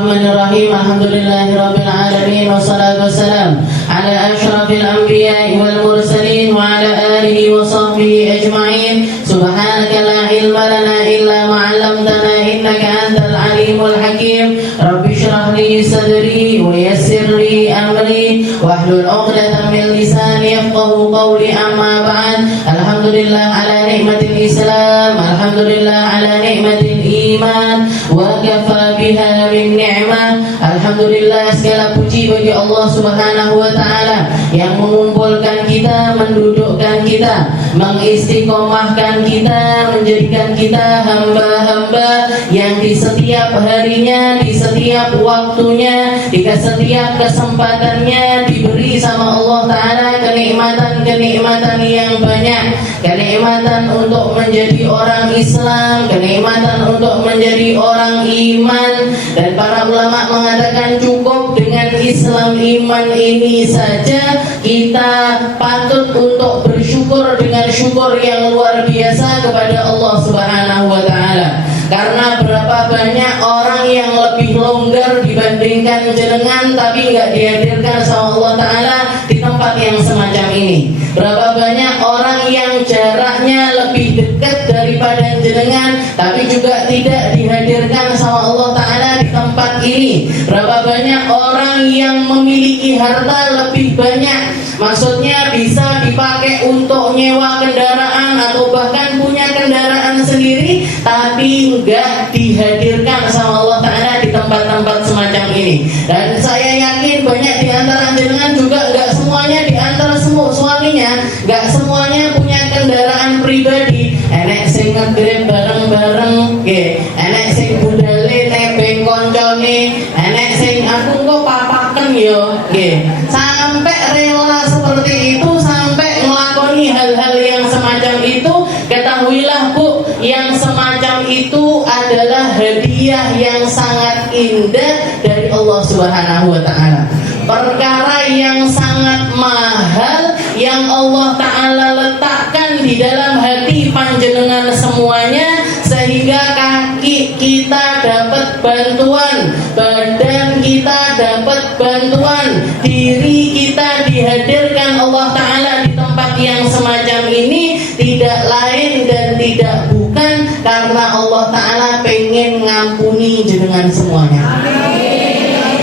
Bismillahirrahmanirrahim. Alhamdulillahirabbil alamin wassalatu wassalam ala asyrafil anbiya'i wal mursalin wa ala alihi wa sahbihi ajma'in. Subhanaka la ilma lana illa ma 'allamtana innaka antal alimul hakim. Rabbi shrah li sadri wa yassir li amri wahlul 'uqdatam min lisani yafqahu qawli. Amma ba'd. Alhamdulillah ala nikmatil Islam, alhamdulillah ala nikmatil iman, wa kafa biha min ni'mah. Alhamdulillah, segala puji bagi Allah Subhanahu wa taala yang mengumpulkan kita, mendudukkan kita, mengistiqomahkan kita, menjadikan kita hamba-hamba yang di setiap harinya, di setiap waktunya, di setiap kesempatannya diberi sama Allah taala kenikmatan-kenikmatan yang banyak. Kenikmatan untuk menjadi orang Islam, kenikmatan untuk menjadi orang iman. Dan para ulama mengatakan cukup dengan Islam iman ini saja kita patut untuk bersyukur dengan syukur yang luar biasa kepada Allah Subhanahu wa taala. Karena berapa banyak orang yang lebih longgar dibandingkan jenengan tapi nggak dihadirkan sama Allah taala di tempat yang semacam ini. Berapa banyak orang yang jaraknya lebih dekat daripada jenengan tapi juga tidak dihadirkan sama Allah taala di tempat ini. Berapa banyak orang yang memiliki harta lebih banyak, maksudnya bisa dipakai untuk nyewa kendaraan atau bahkan punya kendaraan sendiri, tapi enggak dihadirkan sama Allah taala di tempat-tempat semacam ini. Dan saya yakin banyak di antara jenengan juga enggak semuanya di antara suaminya, enggak semuanya punya kendaraan pribadi. Enek sing ngegrab bareng-bareng, nggih. Enek sing budale nebeng koncone, enek sing aku kok papaken yo, nggih. Sampai rela seperti itu, sampai ngelakoni hal-hal yang semacam itu. Ketahuilah Bu, yang semacam itu adalah hadiah yang sangat indah dari Allah Subhanahu wa taala. Perkara yang sangat mahal yang Allah taala letakkan di dalam hati panjenengan semuanya, sehingga kaki kita dapat bantuan, badan kita dapat bantuan, diri kita dihadirkan Allah taala di tempat yang semacam ini, tidak lain dan tidak bukan karena Allah taala pengen ngampuni jenengan semuanya.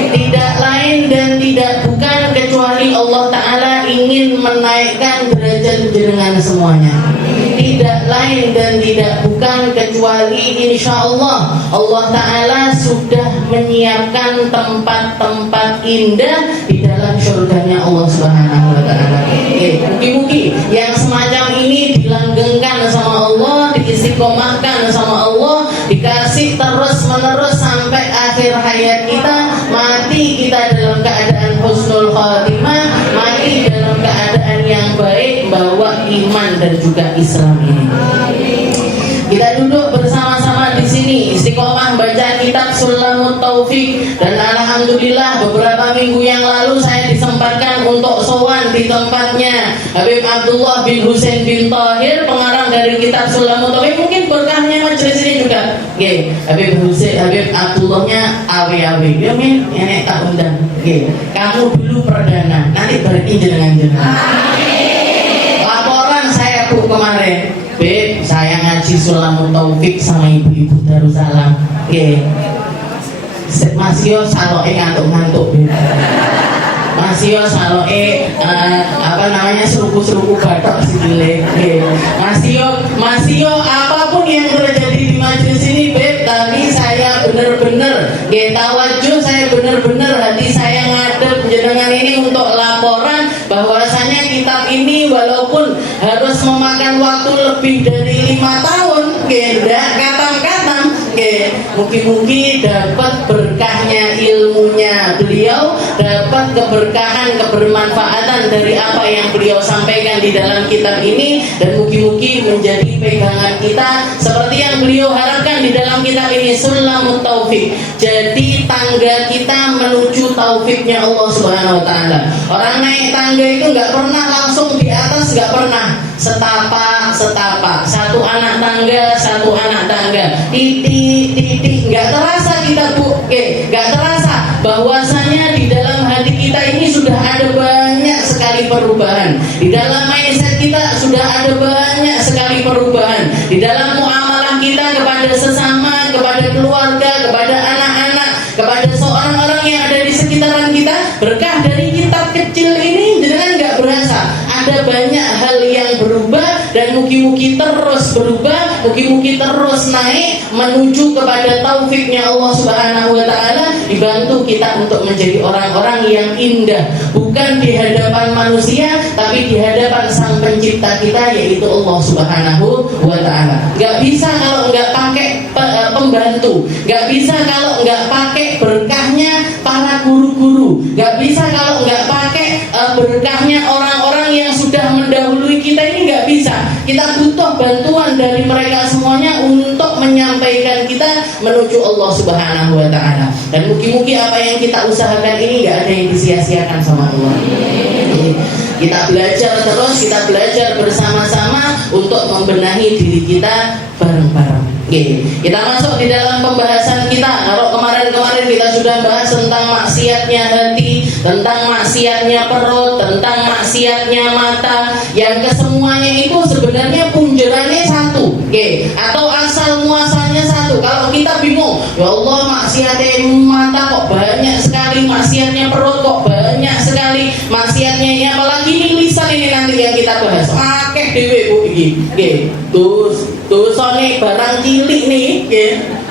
Tidak lain dan tidak bukan kecuali Allah taala ingin menaikkan derajat jenengan semuanya. Tidak lain dan tidak bukan kecuali insyaallah Allah taala sudah menyiapkan tempat-tempat indah di dalam surganya Allah Subhanahu wa taala. Mugi-mugi yang semacam ini dilanggengkan sama Allah, diistiqomahkan sama Allah, dikasih terus-menerus sampai akhir hayat kita. Mati kita dalam keadaan husnul khatimah, mati dalam keadaan yang baik, bawa iman dan juga Islam ini. Kita duduk bersama-sama di sini istiqomah baca kitab Sulamut Taufik, dan alhamdulillah beberapa minggu yang lalu saya disempatkan untuk sowan di tempatnya Habib Abdullah bin Husain bin Tahir, pengarang dari kitab Sulamut Taufik. Mungkin berkahnya majelis ini juga. Nggih, Habib Abdullahnya awe-awe. Yo men, enek tak undang. Nggih. Kamu dulu perdana, nanti berarti jenengan-jenengan. Laporan saya Bu kemarin. Beb, saya ngaji Sulamut Taufik sama ibu-ibu Darussalam. Nggih. Mas yo saloke ngantuk-ngantuk, Beb. Mas yo saloke seruku-seruku batok sikile. Nggih. Mas yo apapun yang terjadi di majelis ini, Beb, tapi saya benar-benar nggih tawajuh, saya benar-benar hati saya ngadep jenengan ini untuk laporan bahwasanya kitab ini walaupun harus memakan waktu lebih dari 5 tahun, nggak katam-katam, mungkin dapat berkahnya ilmunya beliau, dapat keberkahan, kebermanfaatan dari apa yang beliau sampaikan di dalam kitab ini, dan mungkin menjadi pegangan kita seperti yang beliau harapkan di dalam kitab ini, Sulamut Taufik. Jadi tangga kita menuju taufiknya Allah Subhanahu wa taala. Orang naik tangga itu nggak pernah langsung di atas, nggak pernah. Setapak, satu anak tangga, titik, nggak terasa kita Bu, nggak terasa bahwasanya di dalam hati kita ini sudah ada banyak sekali perubahan. Di dalam mindset kita sudah ada banyak sekali perubahan. Di dalam muamalah kita kepada sesama, kepada keluarga, kepada anak-anak, kepada seorang-orang yang ada di sekitaran kita, berkah dari kitab kecil ini jangan nggak berasa. Ada banyak hal yang berubah dan mugi-mugi terus berubah, mugi-mugi terus naik menuju kepada taufiknya Allah Subhanahu wa taala, dibantu kita untuk menjadi orang-orang yang indah, bukan di hadapan manusia tapi di hadapan Sang Pencipta kita, yaitu Allah Subhanahu wa taala. Enggak bisa kalau enggak pakai pembantu, enggak bisa kalau enggak pakai berkahnya para guru-guru, enggak bisa kalau enggak pakai berkahnya orang-orang yang sudah mendahului kita, ini enggak bisa. Kita butuh bantuan dari mereka semuanya untuk menyampaikan kita menuju Allah Subhanahu wa taala. Dan mugi-mugi apa yang kita usahakan ini enggak ada yang disia-siakan sama Allah. Kita belajar terus, kita belajar bersama-sama untuk membenahi diri kita bareng-bareng. Kita masuk di dalam pembahasan kita. Kalau kemarin-kemarin kita sudah bahas tentang maksiatnya hati, tentang maksiatnya perut, tentang maksiatnya mata, yang kesemuanya itu sebenarnya punjerannya satu, atau asal muasalnya satu. Kalau kita bingung, ya Allah maksiatnya mata kok banyak sekali, maksiatnya perut kok banyak sekali, maksiatnya ini apalagi ini lisan ini nanti yang kita bahas. Akeh dhewe Bu iki. Dosane barang cilik nih,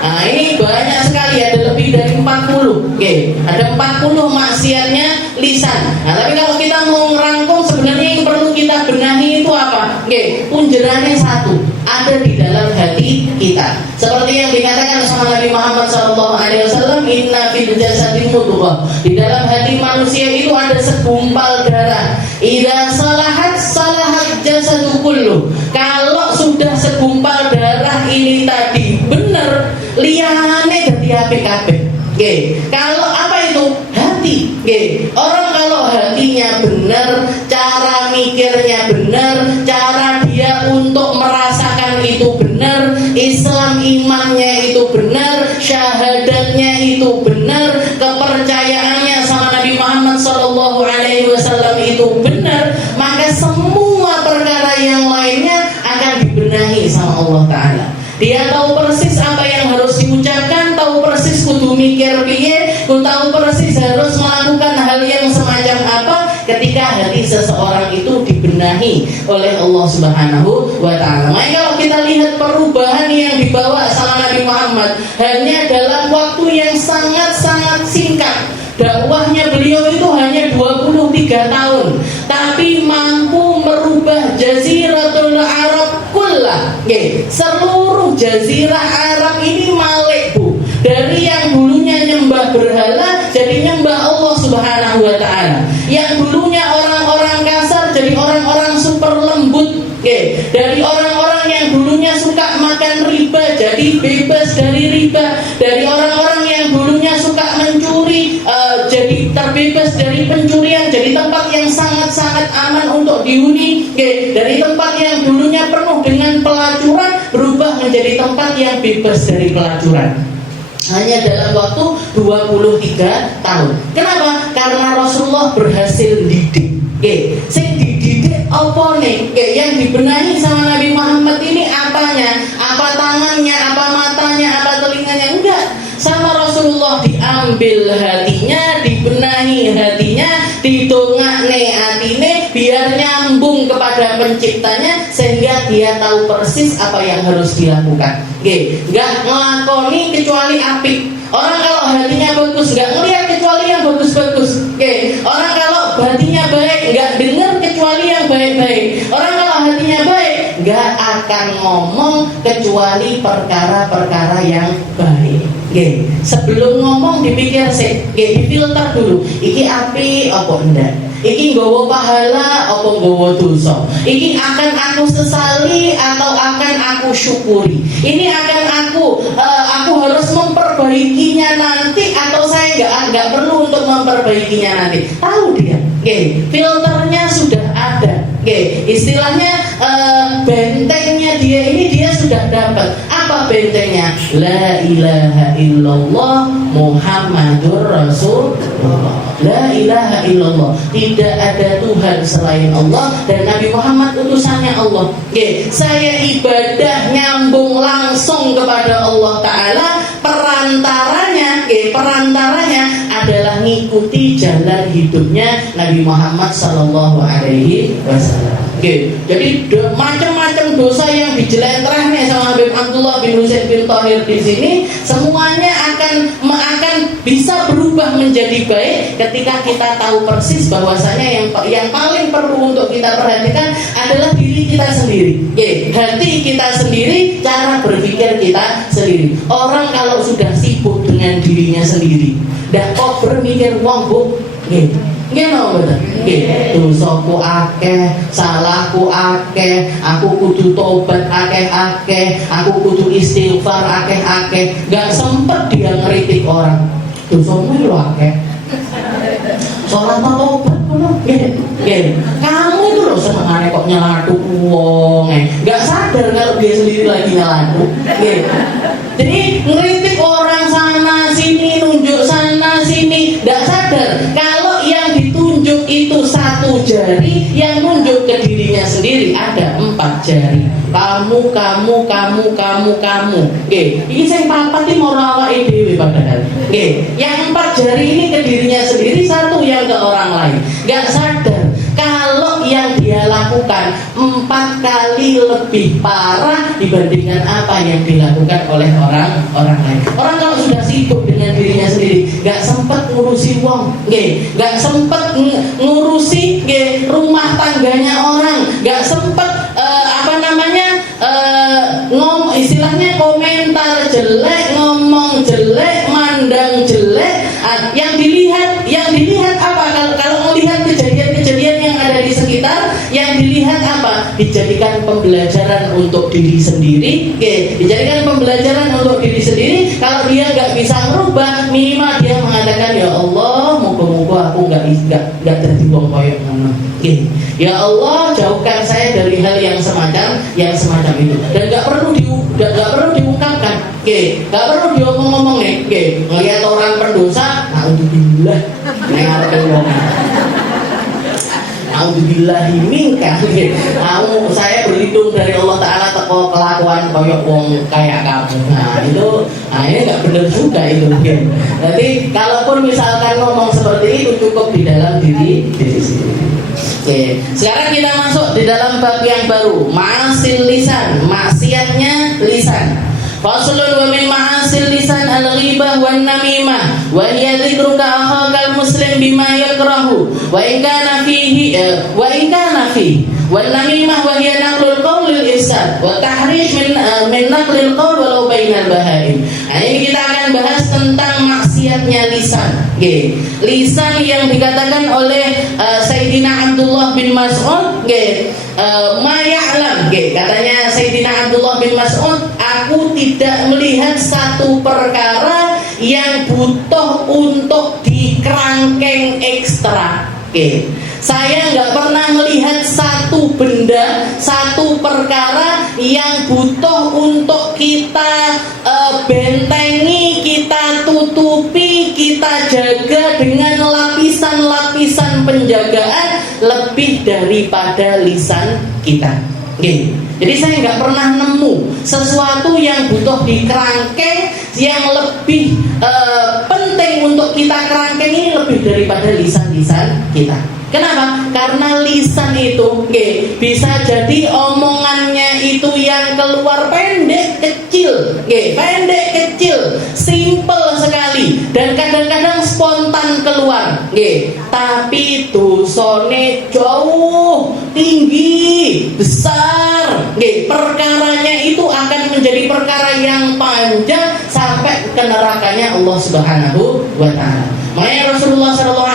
nah ini banyak sekali, ada lebih dari 40, ada 40 maksiatnya lisan. Nah tapi kalau kita mau merangkum, sebenarnya yang perlu kita benahi itu apa? Punjerannya satu, ada di dalam hati kita. Seperti yang dikatakan sama Nabi Muhammad SAW, inna fil jasadi mudghah. Di dalam hati manusia itu ada segumpal darah. Idza salahat salahat jasadu kullu. Kalau sudah segumpal darah ini tadi benar, liyane dadi apik-apik. Kalau apa itu? Hati. Orang kalau hatinya benar, cara mikirnya benar, cara dia untuk merasakan itu benar, Islam imannya itu benar, syahadatnya itu benar, kepercayaannya sama Nabi Muhammad SAW itu benar, maka semua perkara yang lainnya akan dibenahi sama Allah Ta'ala. Dia tahu persis apa yang harus diucapkan, tahu persis kudu mikir piye, tahu persis harus melakukan hal yang semacam apa ketika hati seseorang itu dibenahi oleh Allah Subhanahu wa taala. Maka kalau kita lihat perubahan yang dibawa sama Nabi Muhammad hanya dalam waktu yang sangat-sangat singkat. Dakwahnya beliau itu hanya 23 tahun, tapi mampu merubah Jaziratul Arab kullah. Seluruh Jazirah Arab ini malik Bu. Dari yang dulunya nyembah berhala jadi nyembah Allah Subhanahu wa taala. Yang dulunya orang-orang kasar jadi orang-orang super lembut. Dari orang-orang yang dulunya suka makan riba jadi bebas dari riba. Dari orang-orang yang dulunya suka mencuri jadi terbebas dari pencurian, jadi tempat yang sangat-sangat aman untuk dihuni. Dari tempat yang dulunya penuh dengan pelacuran berubah menjadi tempat yang bebas dari pelacuran. Hanya dalam waktu 23 tahun. Kenapa? Karena Rasulullah berhasil didik. Sing dididik apa nih? Yang dibenahi sama Nabi Muhammad ini apanya? Apa tangannya, apa matanya, apa telinganya? Enggak. Sama Rasulullah diambil hatinya, dibenahi hatinya, didongakne hatine biar nyambung kepada penciptanya, sehingga dia tahu persis apa yang harus dilakukan. Enggak ngelakoni kecuali apik. Orang kalau hatinya bagus enggak ngelihat kecuali yang bagus-bagus. Orang kalau hatinya baik enggak dengar kecuali yang baik-baik. Orang kalau hatinya baik enggak akan ngomong kecuali perkara-perkara yang baik. Sebelum ngomong dipikir sih, difilter dulu. Iki api apa enggak? Iki nggawa pahala apa nggawa dosa? Iki akan aku sesali atau akan aku syukuri? Ini akan aku harus memperbaikinya nanti atau saya enggak perlu untuk memperbaikinya nanti. Tahu dia. Filternya sudah ada. Istilahnya bentengnya dia ini dia sudah dapat. Apa Apa bentengnya? La ilaha illallah Muhammadur Rasulullah. La ilaha illallah, tidak ada Tuhan selain Allah dan Nabi Muhammad utusannya Allah. Oke, saya ibadah nyambung langsung kepada Allah Ta'ala. Perantaranya adalah ngikuti jalan hidupnya Nabi Muhammad Sallallahu Alaihi Wasallam. Oke, jadi macam-macam dosa yang dijelentrehnya sama Habib Abdullah bin Husain bin Thahir di sini, semuanya akan bisa berubah menjadi baik ketika kita tahu persis bahwasanya yang paling perlu untuk kita perhatikan adalah diri kita sendiri. Oke, hati kita sendiri, cara berpikir kita sendiri. Orang kalau sudah sibuk dengan dirinya sendiri, dak kok berpikir wong bu, nggih no bener. Nggih, dosaku akeh, salahku akeh, aku kudu tobat akeh-akeh, aku kudu istighfar akeh-akeh. Gak sempet dia ngeritik orang. Dosamu lho akeh. Salat tobat ngono. Nggih. Kamu itu loh senengane kok nyelatuk wong. Gak sadar kalau dia sendiri lagi nyelatuk. Nggih. Jadi ngeritik orang sana sini, nunjuk sana sini, gak sadar kalau yang ditunjuk itu satu jari, yang nunjuk ke dirinya sendiri ada 4 jari. Kamu. Oke, ini saya papat ini mau awake dhewe padahal. Oke, yang 4 jari ini ke dirinya sendiri, satu yang ke orang lain. Gak sadar kalau yang dia lakukan 4 kali lebih parah dibandingkan apa yang dilakukan oleh orang lain. Orang kalau sudah sibuk dengan dirinya sendiri, gak sempat ngurusi wong, gak sempat ngurusi rumah tangganya orang, gak sempat istilahnya komentar jelek, ngomong jelek, mandang jelek. Yang dilihat apa? Kalau melihat kejadian-kejadian yang ada di sekitar, yang dilihat apa? Dijadikan pembelajaran untuk diri sendiri. Dijadikan pembelajaran untuk diri sendiri. Kalau dia nggak bisa merubah, minimal dia mengatakan, ya Allah, moga-moga aku nggak jadi wong koyok ngono. Ya Allah, jauhkan saya dari hal yang semacam itu. Dan nggak perlu diungkapkan. Nggak perlu diomong-ngomong nih. Ngelihat orang pendosa, naudzubillah, naudzubillahi minka. Saya berlindung dari Allah Ta'ala teko kelakuan koyok wong kayak kamu. Ini nggak benar juga itu. Jadi kalaupun misalkan ngomong seperti itu, cukup di dalam diri sendiri. Sekarang kita masuk di dalam bab yang baru, ma'asil lisan, maksiatnya lisan. Faslun wa min ma'asil lisan al-ghibah wan namimah wa hiya dzikruka akhakal muslim bima yakrahu wa in kana fihi wan namimah wa hiya naqlul qawl lil ifsad wa tahrish min naqlil qawl walau bainal bahaim. Ini kita akan bahas tentang maksiatnya lisan. Lisan yang dikatakan oleh Sayyidina Abdullah bin Mas'ud, ma ya'lam, katanya Sayyidina Abdullah bin Mas'ud, aku tidak melihat satu perkara yang butuh untuk dikerangkeng ekstra. Saya nggak pernah melihat satu benda, satu perkara yang butuh untuk kita bentengi, kita tutupi, kita jaga dengan lapisan-lapisan penjagaan lebih daripada lisan kita. Jadi saya nggak pernah nemu sesuatu yang butuh dikerangkeng, yang lebih penting untuk kita kerangkeng ini lebih daripada lisan-lisan kita. Kenapa? Karena lisan itu bisa jadi omongannya itu yang keluar pendek kecil, simple sekali, dan kadang-kadang spontan keluar, tapi dosane jauh, tinggi, besar, perkaranya itu akan menjadi perkara yang panjang sampai ke nerakanya Allah Subhanahu wa Ta'ala. Makanya Rasulullah SAW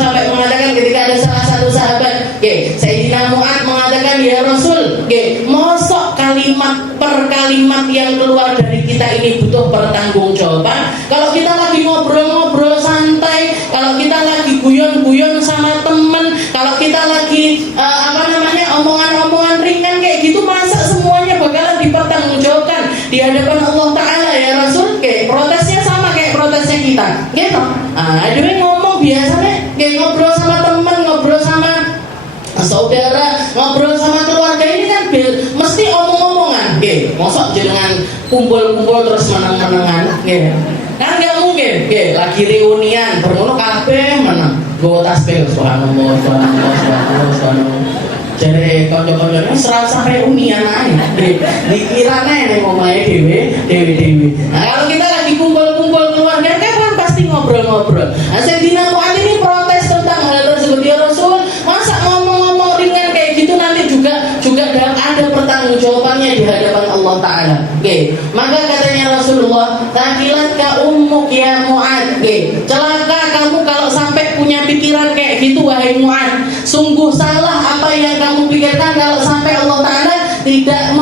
sampai mengatakan ketika ada salah satu sahabat, Sayyidina Mu'ad mengatakan, ya Rasul, mosok kalimat per kalimat yang keluar dari kita ini butuh pertanggungjawaban. Kalau kita lagi ngobrol-ngobrol santai, kalau kita lagi guyon-guyon sama temen, kalau kita lagi omongan-omongan ringan kayak gitu, masa semuanya bakalan dipertanggungjawabkan di hadapan Allah Dewe ngomong biasanya kayak ngobrol sama teman, ngobrol sama saudara, ngobrol sama keluarga ini kan mesti omong-omongan. Mosok jenengan kumpul-kumpul terus meneng-menengan, kan nggak mungkin. Lagi reunian, bermono kabeh meneng. Gue tasbih, subhanallah, subhanallah, subhanallah, subhanallah. Jadi konco-koncone serasa reunian aja. Dikira nih ngomongnya dewe. Nah kalau kita lagi kumpul-kumpul keluarga kan pasti ngobrol-ngobrol. Nah Sayyidina Mu'adz ini protes tentang hal tersebut. Ya Rasul, masa ngomong-ngomong ringan kayak gitu nanti juga ada pertanggungjawabannya di hadapan Allah Ta'ala. Maka katanya Rasulullah, takilat ka ummuk ya Mu'adz. Celaka kamu kalau sampai punya pikiran kayak gitu wahai Mu'adz. Sungguh salah apa yang kamu pikirkan kalau sampai Allah Ta'ala tidak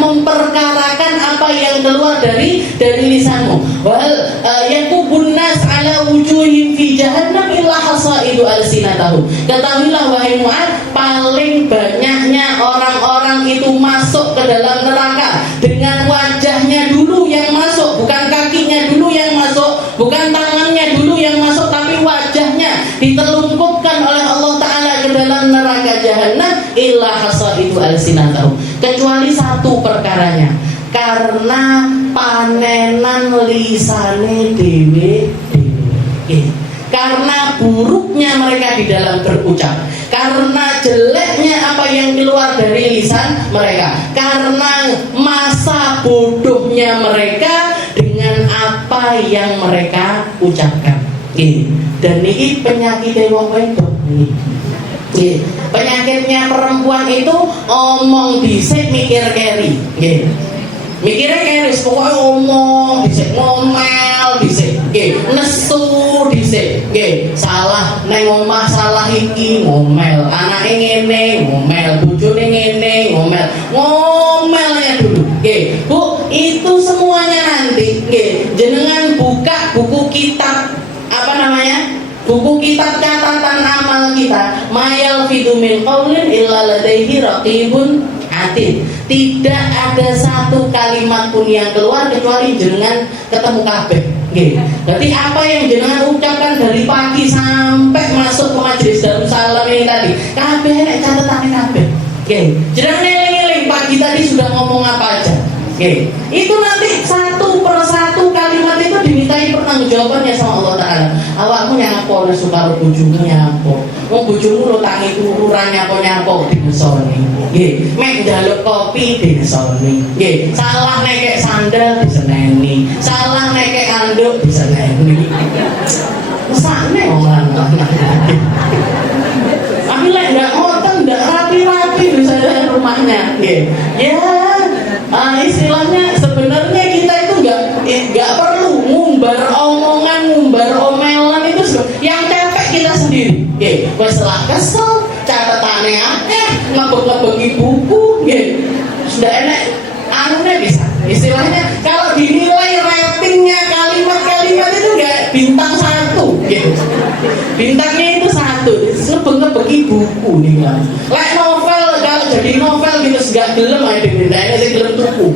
memperkarakan apa yang keluar dari lisanmu. Wal yakubun nas ala wujuhim fi jahannam illa hasaidu alsinatahu. Ketahuilah wahai Mu'adz, paling banyaknya orang-orang itu masuk ke dalam neraka dengan wajahnya dulu yang masuk, bukan kakinya dulu yang masuk, bukan tangannya dulu yang masuk, tapi wajahnya ditelungkupkan oleh Allah Ta'ala ke dalam neraka jahanam illa hasaidu alsinatahu, kecuali satu perkaranya, karena panenan lisane dewe. Karena buruknya mereka di dalam berucap, karena jeleknya apa yang keluar dari lisan mereka, karena masa bodohnya mereka dengan apa yang mereka ucapkan. Dan ini penyakit wong wedok. Penyakitnya perempuan itu omong dhisik mikir keri. Mikirnya keri, pokoknya omong dhisik, ngomel dhisik, nesu dhisik, salah neng omah, salah iki ngomel, anake ngene ngomel, bojone ngene ngomel, ngomelnya dulu. Bu, itu semuanya nanti jenengan buka buku kitab apa namanya? Buku kitab catatan amal kita, mayal fidu min qaulin illa ladaihi raqibun atid. Tidak ada satu kalimat pun yang keluar kecuali jenengan ketemu kabeh. Jadi apa yang jenengan ucapkan dari pagi sampai masuk ke majelis Darussalam ini tadi, kabeh nek catatane kabeh. Jenengan eling-eling pagi tadi sudah ngomong apa aja. Itu nanti satu persatu kalimat itu dimintai pertanggungjawabannya sama Allah Ta'ala. Awakmu nyapo nesu karo bojomu nyapo, wong bojomu lo tangi tururan nyapo dinesoni. Mek njaluk kopi dinesoni. Salah nekek sandal diseneni, salah nekek anduk diseneni. Mesane wong lanang. Tapi lek ndak ngoten, ndak rapi-rapi bisa dari rumahnya. Istilahnya sebenarnya kita itu nggak perlu ngumbar omongan, ngumbar omelan itu yang capek kita sendiri. Wes lah kesel, catatannya akeh, ngebek-ngebeki buku, sudah enak, anunya bisa. Istilahnya kalau dinilai ratingnya kalimat-kalimat itu nggak bintang 1, bintangnya itu 1, ngebek-ngebeki buku nih kan. Like novel, kalau jadi novel gitu gak gelem aja dibintangnya sih gelem tuku.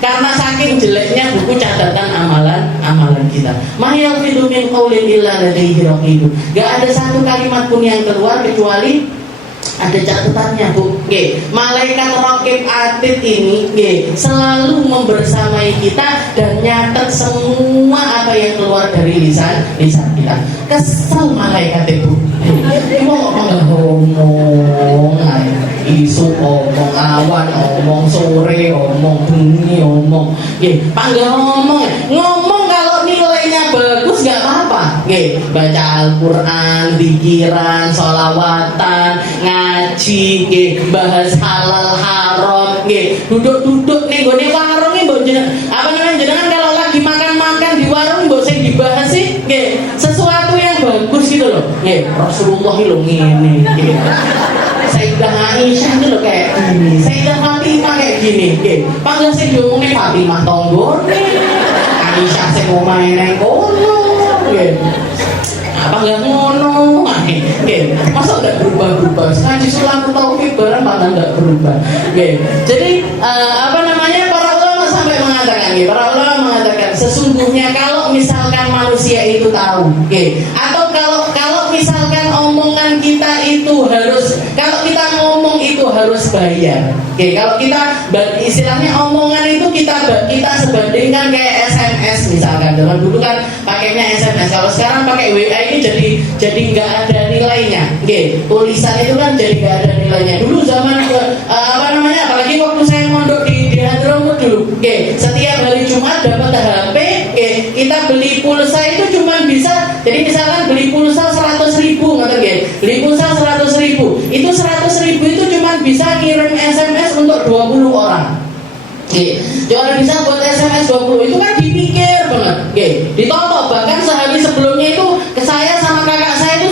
Karena saking jeleknya buku catatan amalan kita. Mayal fidu min qaulin illa ladaihi raqibun. Gak ada satu kalimat pun yang keluar kecuali ada catatannya, Bu. Malaikat raqib atid ini selalu membersamai kita dan nyatet semua apa yang keluar dari lisan kita. Kesel malaikat itu. Ngomong isu omong, awan omong, sore omong, bengi omong. Panggil ngomong kalau nilainya bagus gak apa-apa. Baca Al-Quran, zikiran, sholawatan, ngaji, bahas halal haram, duduk-duduk nih gue warung nih, jenengan kalau lagi makan-makan di warung mbok sing dibahas sih sesuatu yang bagus gitu loh. Rasulullah itu ngene, Sayyidah Aisyah itu loh kayak gini, Sayyidah Fatimah kayak gini. Panggil sing diomongin Fatimah tonggone, Aisyah sing omahe nang kono. Apa nggak ngono? Masa nggak berubah-berubah? Ngaji Sulam Taufik barang mana nggak berubah? Jadi apa namanya, para ulama sampai mengatakan, sesungguhnya kalau misalkan manusia itu tahu. Atau kalau misalkan omongan kita itu harus, kalau kita ngomong itu harus bayar. Kalau kita istilahnya omongan itu kita sebandingkan kayak SMS misalkan. Dulu kan pakainya SMS, kalau sekarang pakai WA ini jadi nggak ada nilainya. Tulisan itu kan jadi nggak ada nilainya. Dulu zaman apalagi waktu saya mondok di Hadramut dulu. Setiap hari Jumat dapat HP, kita beli pulsa itu cuma bisa, jadi misalkan beli pulsa 100.000, beli pulsa 100.000, itu 100.000 itu cuma bisa kirim SMS untuk 20 orang. Jangan bisa buat SMS 20, itu kan dipikir banget. Ditotok, bahkan sehari sebelumnya itu ke saya sama kakak saya itu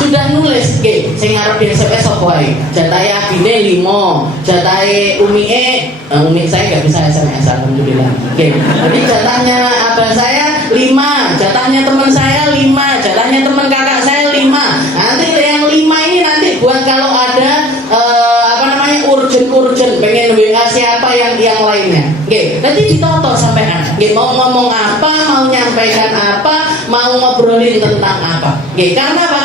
sudah nulis. Saya ngarep di SMS apa wae. Jatahe abine 5, jatahe umi saya nggak bisa SMS alhamdulillah. Jadi jatahnya abang saya 5, jatahnya teman saya 5, jatahnya teman kakak saya 5. Nanti yang 5 ini nanti buat kalau ada urgent pengen WA siapa yang lainnya. Nanti ditoto sampean. Mau ngomong apa, mau nyampaikan apa, mau ngobrolin tentang apa. Karena apa?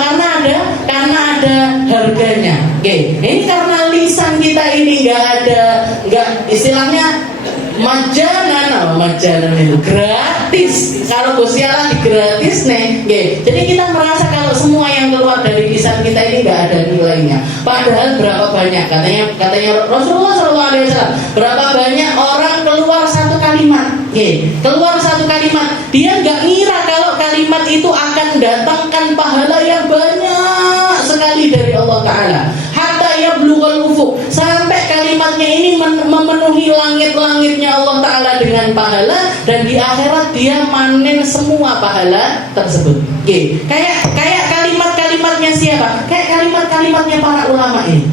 Karena ada harganya. Ini karena lisan kita ini nggak istilahnya majanan itu gratis. Kalau Gusti Allah gratis nih. Jadi kita merasa kalau semua yang keluar dari lisan kita ini nggak ada nilainya. Padahal berapa banyak katanya Rasulullah SAW, berapa banyak orang keluar satu kalimat. Keluar satu kalimat, dia nggak ngira kalau kalimat itu akan datangkan pahala yang banyak sekali dari Allah Ta'ala. Hatta yablughal ufuk, sampai kalimatnya ini memenuhi langit-langitnya Allah Ta'ala dengan pahala, dan di akhirat dia manen semua pahala tersebut. Kayak kalimat-kalimatnya siapa? Kayak kalimat-kalimatnya para ulama ini.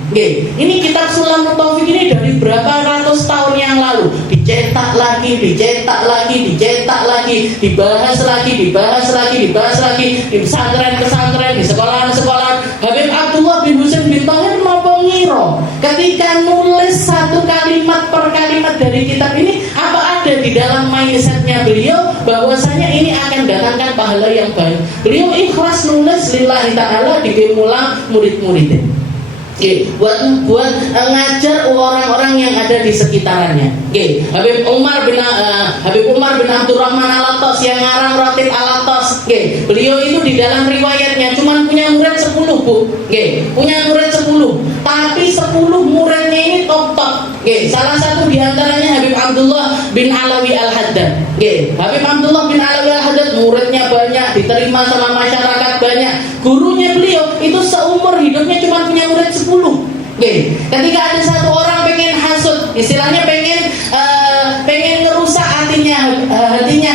Ini kitab Sulamut Taufik ini dari berapa ratus tahun yang lalu dicetak lagi, dibahas lagi di pesantren, di sekolah-sekolah. Habib Abdullah bin Husain bin Tahir maupun ngiro ketika nulis satu kalimat per kalimat dari kitab ini, apa ada di dalam mindsetnya beliau bahwasanya ini akan datangkan pahala yang baik. Beliau ikhlas nulis lillahi ta'ala, dimulang murid-muridnya. Buat ngajar orang-orang yang ada di sekitarnya. Habib Umar bin Abdurrahman Al-Attas yang ngarang Ratib Al-Attas. Beliau itu di dalam riwayatnya cuma punya murid 10, Bu. Punya murid 10, tapi 10 muridnya ini top. Salah satu di antaranya Habib Abdullah bin Alawi Al-Haddad. Habib Abdullah bin Alawi Al-Haddad muridnya banyak, diterima sama masyarakat banyak. Gurunya beliau itu seumur hidupnya cuma punya murid 10. Ketika ada satu orang pengen hasud, istilahnya pengen ngerusak hatinya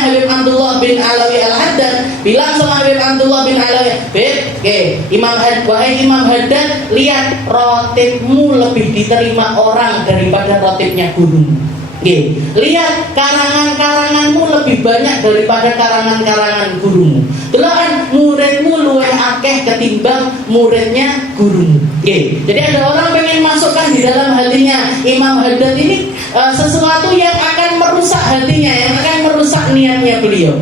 Habib Abdullah bin Alawi Al-Haddad, bilang sama Habib Abdullah bin Alawi, wahai Imam Haddad, lihat rotibmu lebih diterima orang daripada rotibnya gurumu. Lihat karangan-karanganmu lebih banyak daripada karangan-karangan gurumu. Delapan muridmu luwih akeh ketimbang muridnya gurumu. Jadi ada orang pengen masukkan di dalam hatinya Imam Haddad ini sesuatu yang akan merusak hatinya, yang akan merusak niatnya beliau.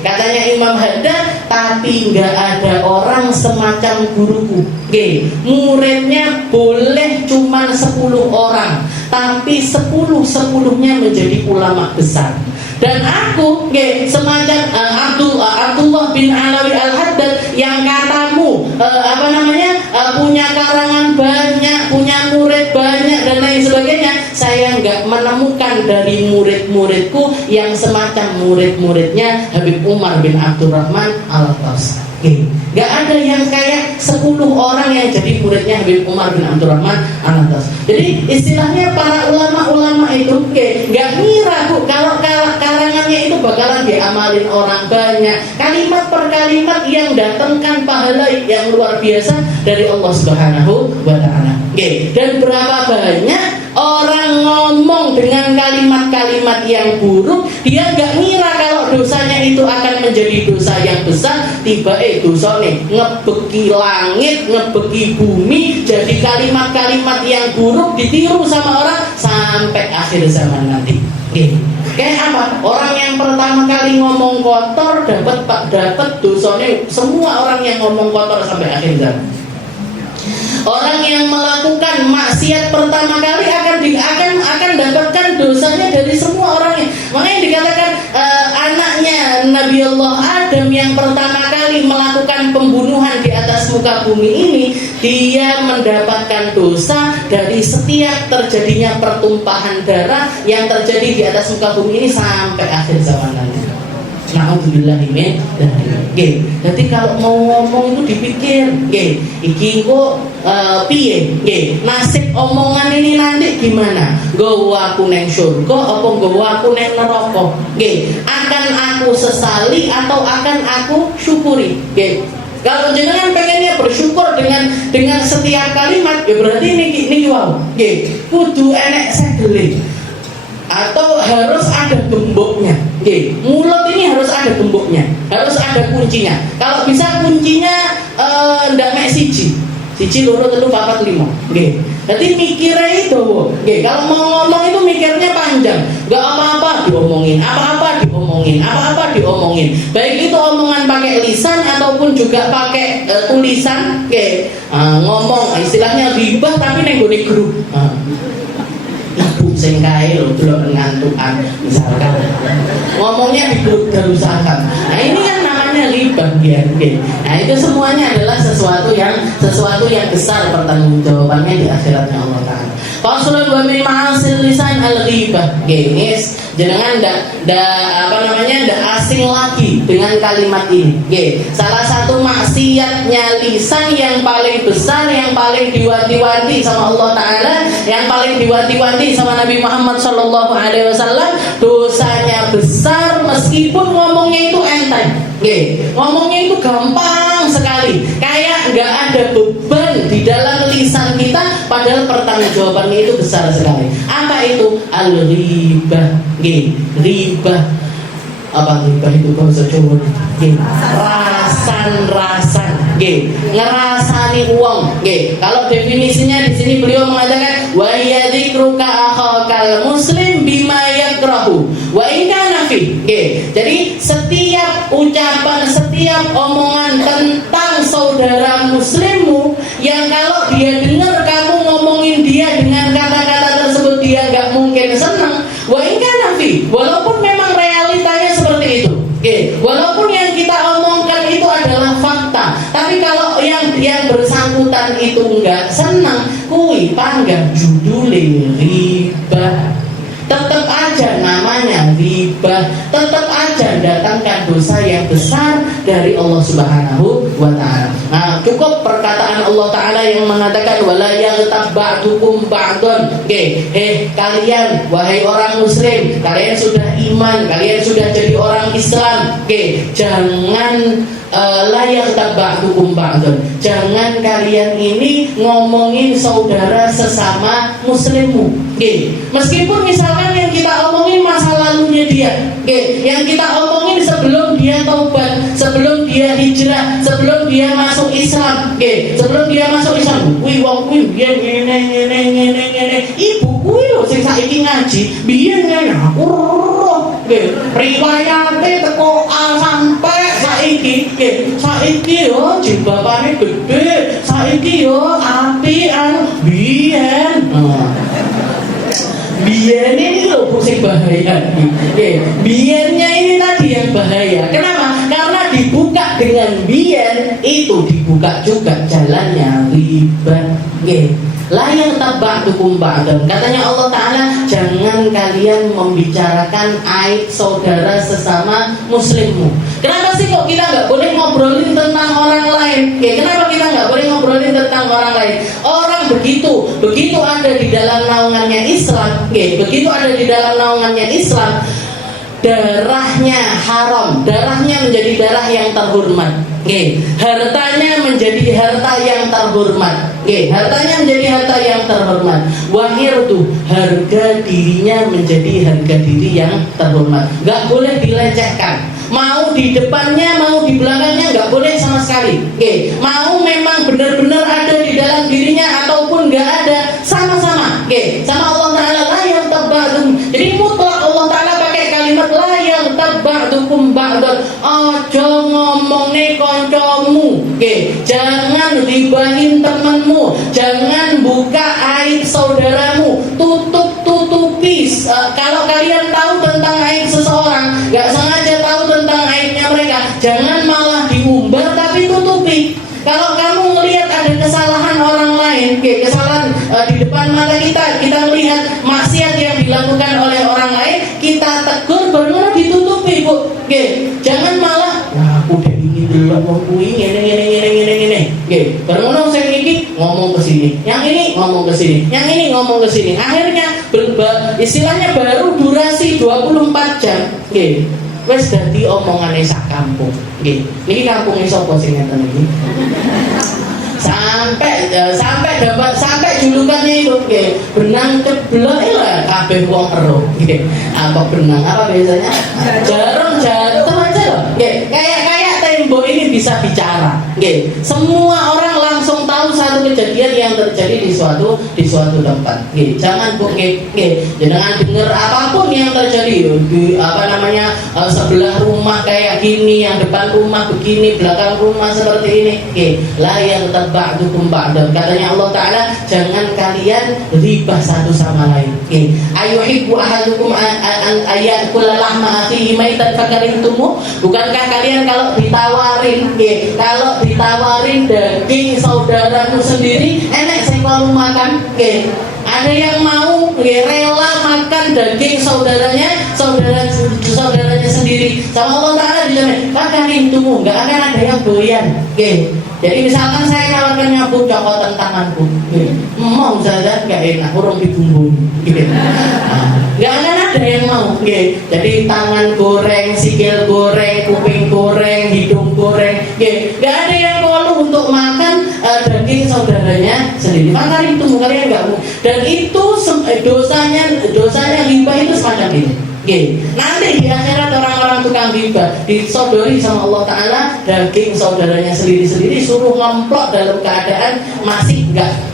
Katanya Imam Haddad, tapi nggak ada orang semacam guruku. Muridnya boleh cuma 10 orang, tapi 10-10-nya menjadi ulama besar. Dan aku semacam Abdullah bin Alawi Al-Haddad yang katamu punya karangan banyak, punya murid banyak dan lain sebagainya, saya nggak menemukan dari murid-muridku yang semacam murid-muridnya Habib Umar bin Abdurrahman Al-Attas. Gak ada yang kayak 10 orang yang jadi muridnya Habib Umar bin Abdurrahman Al-Attas. Jadi istilahnya para ulama-ulama itu gak ngira, Bu, kalau karangannya itu bakalan diamalin orang banyak. Kalimat per kalimat yang datangkan pahala yang luar biasa dari Allah Subhanahu wa Ta'ala. Dan berapa banyak orang ngomong dengan kalimat-kalimat yang buruk, dia gak ngira kalau dosanya itu akan menjadi dosa yang besar. Tiba dosa nih ngebeki langit, ngebeki bumi, jadi kalimat-kalimat yang buruk ditiru sama orang sampai akhir zaman nanti. Kayak apa? Orang yang pertama kali ngomong kotor dapat dosanya semua orang yang ngomong kotor sampai akhir zaman. Orang yang melakukan maksiat pertama kali akan dapatkan dosanya dari semua orangnya. Makanya dikatakan anaknya Nabi Allah Adam yang pertama kali melakukan pembunuhan di atas muka bumi ini, dia mendapatkan dosa dari setiap terjadinya pertumpahan darah yang terjadi di atas muka bumi ini sampai akhir zaman nanti. Na'udzubillahimin. Jadi kalau mau ngomong itu dipikir, iki kok piye, nasib omongan ini nanti gimana? Gawa aku neng surga apa gawa aku neng neraka? Akan aku sesali atau akan aku syukuri? Kalau jenengan pengennya bersyukur dengan setiap kalimat, ya berarti ini wow, kudu enek segele. Atau harus ada gemboknya. Mulut ini harus ada gemboknya, harus ada kuncinya. Kalau bisa kuncinya ndak mek siji, loro, telu, papat, limo. Jadi mikirnya itu, kalau mau ngomong itu mikirnya panjang. Gak apa-apa diomongin, apa-apa diomongin. Baik itu omongan pakai lisan ataupun juga pakai tulisan. Ngomong istilahnya ghibah tapi neng gone grup. Ibu sing kae lho delok ngantukan misalkan ngomongnya di grup darusakan. Nah ini kan namanya ghibah ya. Nah itu semuanya adalah sesuatu yang besar pertanggungjawabannya di akhiratnya Allah Taala. Faslun wa min ma'asil lisan al-ghibah. Guys, jangan ndak asing lagi dengan kalimat ini. Salah satu maksiatnya lisan yang paling besar, yang paling diwanti-wanti sama Allah Taala, yang paling diwanti-wanti sama Nabi Muhammad sallallahu alaihi wasallam, dosanya besar meskipun ngomongnya itu enteng. Ngomongnya itu gampang sekali, kayak nggak ada beban di dalam lisan kita, padahal pertanggungjawabannya itu besar sekali. Apa itu? Al-ghibah. Ghibah. Apa ghibah itu bahasa Jawa? Rasan. Ngerasani uang. Kalau definisinya di sini beliau mengatakan wa yadzikruka akhakal muslim bima yakrahu wa in kana fi. Jadi setiap ucapan, setiap omongan tentang saudara muslimmu yang kalau dia dengar kamu ngomongin dia dengan kata-kata tersebut dia nggak mungkin senang, wa in kana fi, walaupun memang realitanya seperti itu. Walaupun yang kita omongkan itu adalah fakta, tapi kalau yang bersangkutan itu enggak senang, kui panggah judulnya ghibah. Tetap aja namanya ghibah, tetap aja datangkan dosa yang besar dari Allah Subhanahu wa Ta'ala. Nah, cukup perkataan Allah Ta'ala yang mengatakan wala yaghtab ba'dukum ba'dun. Kalian wahai orang muslim, kalian sudah iman, kalian sudah jadi orang Islam. Jangan layak taba'dukum ba'dun. Jangan kalian ini ngomongin saudara sesama muslimmu. Meskipun misalkan yang kita omongin masa lalunya dia, yang kita omongin sebelum dia taubat, sebelum dia hijrah, sebelum dia masuk Islam, sebelum dia masuk Islam, kuwi wong kuwi biyen ngene. Ibu kuwi lho sing saiki ngaji, biyen ngene aku roh. Riwayate teko A sampai saiki yo jilbabane gede, saiki yo api biyen. Biyen ini loh sing bahaya. Biyennya ini tadi yang bahaya. Kenapa? Karena dibuka dengan biyen itu dibuka juga jalannya ghibah. Layak taba'dukum ba'dun. Katanya Allah Ta'ala, jangan kalian membicarakan aib saudara sesama muslimmu. Kenapa sih kok kita nggak boleh ngobrolin tentang orang lain? Kenapa kita nggak boleh ngobrolin tentang orang lain? Orang begitu ada di dalam naungannya Islam, begitu ada di dalam naungannya Islam, darahnya haram, darahnya menjadi darah yang terhormat. Hartanya menjadi harta yang terhormat. Hartanya menjadi harta yang terhormat. Wahir tuh harga dirinya menjadi harga diri yang terhormat. Gak boleh dilecehkan. Mau di depannya, mau di belakangnya gak boleh sama sekali. Mau memang benar-benar ada di dalam dirinya ataupun gak ada, sama-sama. Sama Allah Ta'ala layak tabadum. Jadi mutlak Allah Ta'ala pakai koncomu, jangan ribahin temenmu, jangan buka aib saudaramu, tutupi. Kalau kalian tahu tentang aib seseorang, nggak sengaja tahu tentang aibnya mereka, jangan malah diumbar tapi tutupi. Kalau kamu melihat ada kesalahan orang lain, kesalahan di depan mata kita melihat maksiat yang dilakukan oleh orang lain, kita tegur, baru ditutupi, Bu. Jangan malah, aku udah ingin dulu ngomong ini. Baru saya ini ngomong ke sini, yang ini ngomong ke sini, yang ini ngomong ke sini. Akhirnya istilahnya baru durasi 24 jam. Wes dadi omongane sak kampung. Niki kampunge sapa sing ngeten iki? Sampai julukannya itu benang ceblok lah kabeh wong ero. Apa benang apa biasanya? Jarum jatuh aja loh. Kayak tembok ini bisa bicara. Semua orang langsung tahu satu kejadian yang terjadi di suatu tempat. Jangan jangan dengar apapun yang terjadi di sebelah rumah kayak gini, yang depan rumah begini, belakang rumah seperti ini. La yang ba'dukum ba'dan. Katanya Allah Ta'ala, jangan kalian ribah satu sama lain. Ayuhibbu ahadukum an ayakula lahma akhihi maitan fakarihtumu. Bukankah kalian kalau ditawarin daging saudaramu sendiri enak sing mau makan? Ada yang mau rela makan daging saudaranya sendiri. Sama Allah Ta'ala dijamin, fakarihtumu, enggak akan ada yang doyan. Jadi misalkan saya nawarkannya, Bu, cokotan tanganku, mau saja gak enak, kurang dibumbu, gak akan ada yang mau. Jadi tangan goreng, sikil goreng, kuping goreng, hidung goreng, gak ada yang perlu untuk makan daging saudaranya sendiri. Maka itu kalian gak mau. Dan itu dosanya ghibah itu semacam ini. Nanti di akhirat orang-orang tukang ghibah disodori sama Allah Ta'ala daging saudaranya sendiri-sendiri, suruh ngemplok dalam keadaan masih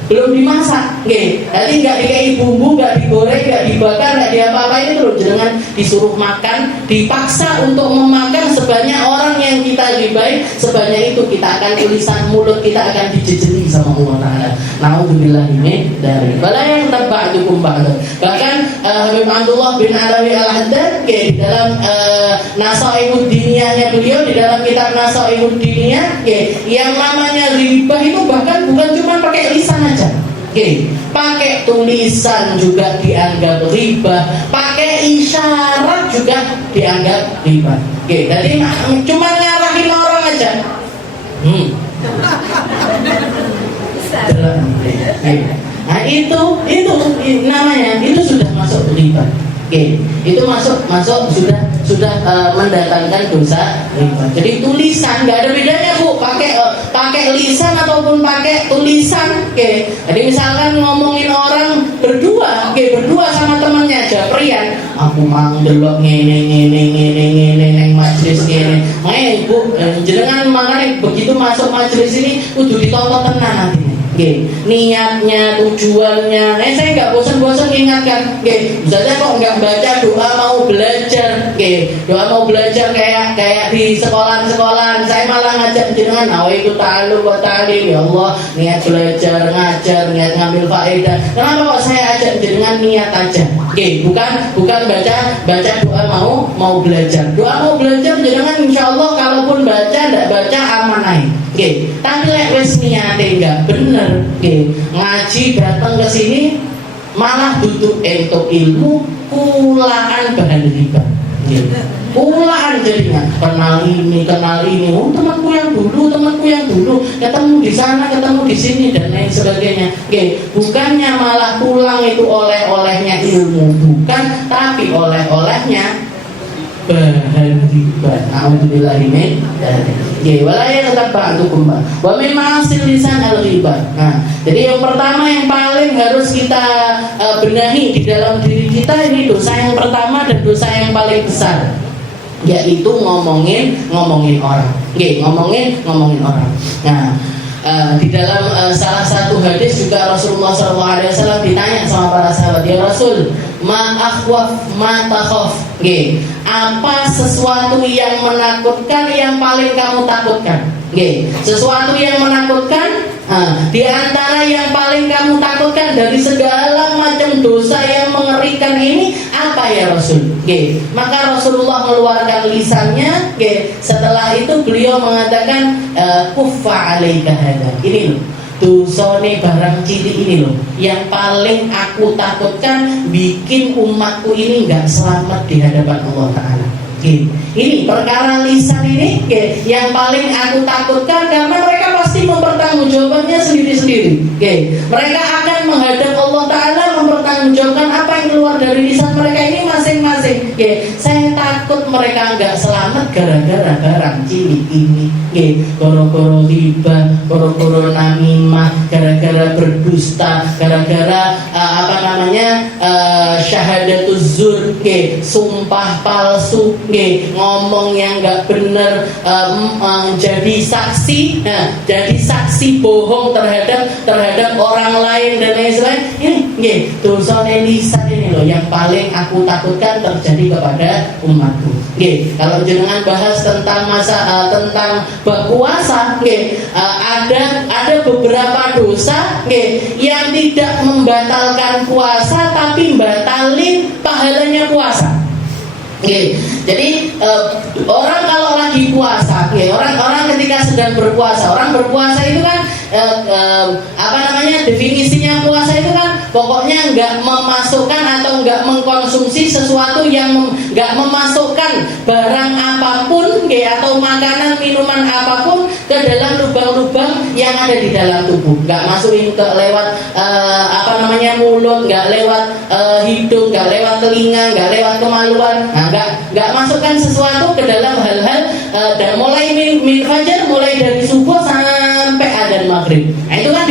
belum dimasak. Jadi nggak dikasih bumbu, nggak digoreng, nggak dibakar, nggak diapa-apain, itu loh. Jangan disuruh makan, dipaksa untuk memakan sebanyak orang yang kita ghibahin, sebanyak itu kita akan tulisan mulut kita akan dijejeli sama Allah Ta'ala. Na'udzubillah ini dari balaya tabba'dukum ba'da. Bahkan Habib Abdullah bin Alawi Al-Haddad di dalam Nasaihud Diniyahnya beliau, di dalam kitab Nasaihud Diniyah, yang namanya ribah itu bahkan bukan cuma pakai lisan aja. Pakai tulisan juga dianggap riba, pakai isyarat juga dianggap riba. Jadi cuma ngarahin orang aja. Nah itu namanya, itu sudah masuk riba. Itu masuk sudah mendatangkan dosa riba. Jadi tulisan nggak ada bedanya, Bu, pakai lisan ataupun pakai tulisan. Jadi misalkan ngomongin orang berdua sama temannya Japrian, aku mang delok ngene majlis ngene. Bu, jenengan makanya begitu masuk majlis ini kudu ditonton tenan nanti. Niatnya, tujuannya. Saya nggak bosan-bosan ingatkan. Misalnya kok nggak baca doa mau belajar. Doa mau belajar kayak di sekolah-sekolah. Saya malah ngajak jenengan, nawaitu ta'alluq wa ta'lim, ya Allah, niat belajar, ngajar, niat ngambil faedah. Kenapa kok saya ajak jenengan niat aja? Bukan baca doa mau belajar. Doa mau belajar jenengan insyaallah kalaupun baca ndak baca aman aja. Tapi lek wis niate enggak bener, ngaji datang ke sini malah duduk entuk ilmu, kulaan bahan riba. Kulaan jadinya, kenal ini, temanku yang dulu, ketemu di sana, ketemu di sini dan lain sebagainya. Bukannya malah pulang itu oleh-olehnya ilmu, bukan, tapi oleh-olehnya bahan riba. Alhamdulillah ini. Walaya tetap ba'dukum wa mimma asil lisan al-ghibah. Nah, jadi yang pertama yang paling harus kita benahi di dalam diri kita ini dosa yang pertama dan dosa yang paling besar, yaitu ngomongin orang. Ngomongin orang. Nah, di dalam salah satu hadis juga Rasulullah SAW ditanya sama para sahabat, ya Rasul, ma akhwaf ma takhaf. Nggih. Apa sesuatu yang menakutkan yang paling kamu takutkan? Nggih. Sesuatu yang menakutkan, di antara yang paling kamu takutkan dari segala macam dosa yang mengerikan ini apa ya Rasul? Nggih. Maka Rasulullah mengeluarkan lisannya, nggih. Setelah itu beliau mengatakan kuffa alaika hada. Ini loh, dosane barang cilik ini loh yang paling aku takutkan bikin umatku ini nggak selamat di hadapan Allah Ta'ala. Ini perkara lisan ini yang paling aku takutkan, karena mereka pasti mempertanggungjawabkannya sendiri-sendiri. Mereka akan menghadap Allah Ta'ala mempertanggungjawabkan apa yang keluar dari lisan mereka ini masing-masing. Saya takut mereka nggak selamat gara-gara barang cilik ini. Goro-goro riba, goro-goro namimah, gara-gara berdusta, gara-gara syahadatuz zur, sumpah palsu, ngomong yang nggak benar, jadi saksi, jadi saksi bohong terhadap orang lain dan lain sebagainya. Ini dosa lisan ini loh yang paling aku takutkan terjadi kepada umatku. Kalau jenengan bahas tentang tentang puasa, ada beberapa dosa yang tidak membatalkan puasa tapi membatalin pahalanya puasa. Jadi orang kalau lagi puasa, orang ketika sedang berpuasa, orang berpuasa itu kan definisinya puasa itu kan pokoknya nggak memasukkan atau nggak mengkonsumsi sesuatu yang nggak memasukkan barang apapun atau makanan minuman apapun ke dalam lubang-lubang yang ada di dalam tubuh, nggak masukin ke lewat mulut, nggak lewat hidung, nggak lewat telinga, nggak lewat kemaluan, nggak masukkan sesuatu ke dalam hal-hal dan mulai min fajar, mulai dari subuh sampai adzan maghrib. Nah, itu kan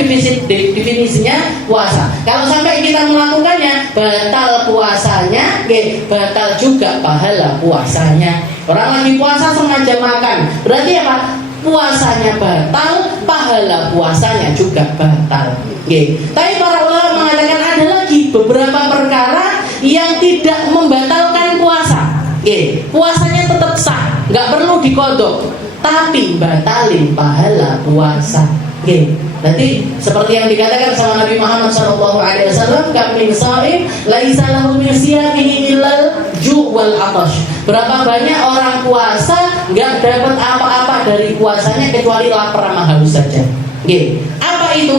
definisinya puasa. Kalau sampai kita melakukannya, batal puasanya, batal juga pahala puasanya. Orang lagi puasa sengaja makan, berarti apa? Puasanya batal, pahala puasanya juga batal. Tapi para ulama mengatakan ada lagi beberapa perkara yang tidak membatalkan puasa. Puasanya tetap sah, nggak perlu dikodok, tapi batalin pahala puasa. Nanti seperti yang dikatakan sama Nabi Muhammad SAW, kami shaim laisa lahu min siyamihi illal ju' wal 'atash. Berapa banyak orang puasa nggak dapat apa-apa dari puasanya kecuali lapar sama haus saja. Apa itu?